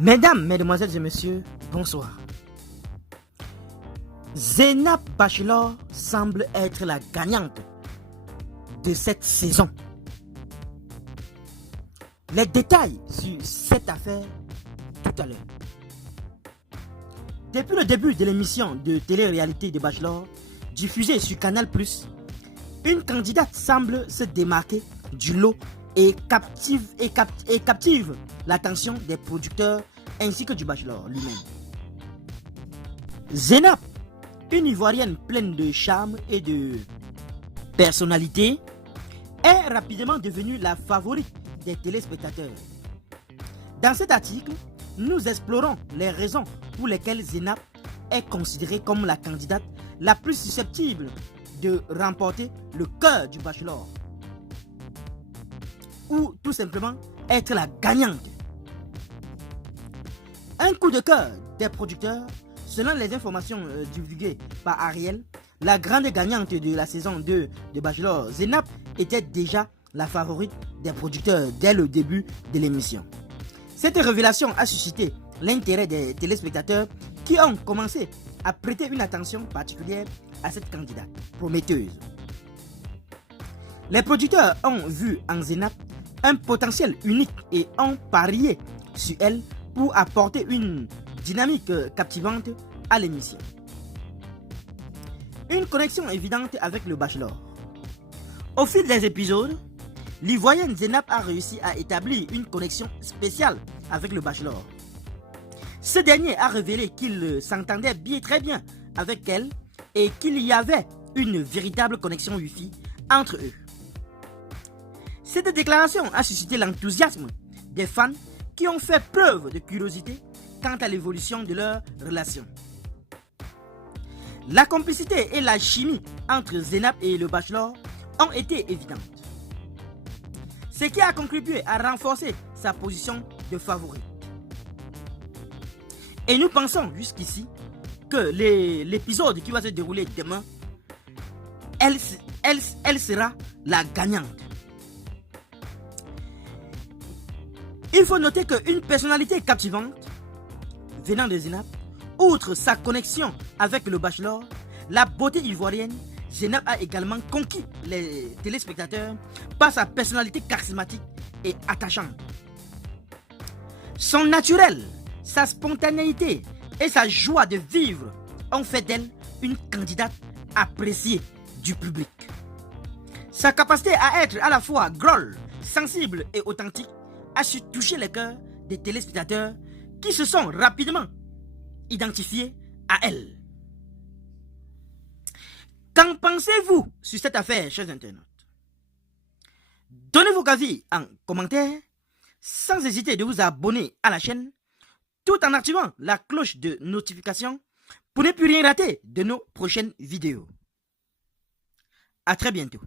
Mesdames, Mesdemoiselles et Messieurs, bonsoir. Zénab Bachelor semble être la gagnante de cette saison. Les détails sur cette affaire tout à l'heure. Depuis le début de l'émission de télé-réalité de Bachelor, diffusée sur Canal+, une candidate semble se démarquer du lot et captive l'attention des producteurs ainsi que du Bachelor lui-même. Zénab, une Ivoirienne pleine de charme et de personnalité, est rapidement devenue la favorite des téléspectateurs. Dans cet article, nous explorons les raisons pour lesquelles Zénab est considérée comme la candidate la plus susceptible de remporter le cœur du Bachelor, ou tout simplement être la gagnante. Un coup de cœur des producteurs, selon les informations divulguées par Ariel, la grande gagnante de la saison 2 de Bachelor, Zénab était déjà la favorite des producteurs dès le début de l'émission. Cette révélation a suscité l'intérêt des téléspectateurs qui ont commencé à prêter une attention particulière à cette candidate prometteuse. Les producteurs ont vu en Zénab un potentiel unique et ont parié sur elle pour apporter une dynamique captivante à l'émission. Une connexion évidente avec le Bachelor. Au fil des épisodes, l'Ivoirienne Zénab a réussi à établir une connexion spéciale avec le Bachelor. Ce dernier a révélé qu'il s'entendait très bien avec elle et qu'il y avait une véritable connexion Wi-Fi entre eux. Cette déclaration a suscité l'enthousiasme des fans qui ont fait preuve de curiosité quant à l'évolution de leur relation. La complicité et la chimie entre Zénab et le Bachelor ont été évidentes, ce qui a contribué à renforcer sa position de favorite. Et nous pensons jusqu'ici que l'épisode qui va se dérouler demain, elle sera la gagnante. Il faut noter qu'une personnalité captivante venant de Zénab, outre sa connexion avec le Bachelor, la beauté ivoirienne, Zénab a également conquis les téléspectateurs par sa personnalité charismatique et attachante. Son naturel, sa spontanéité et sa joie de vivre ont fait d'elle une candidate appréciée du public. Sa capacité à être à la fois drôle, sensible et authentique a su toucher les cœurs des téléspectateurs qui se sont rapidement identifiés à elle. Qu'en pensez-vous sur cette affaire, chers internautes? Donnez vos avis en commentaire, sans hésiter de vous abonner à la chaîne, tout en activant la cloche de notification pour ne plus rien rater de nos prochaines vidéos. À très bientôt.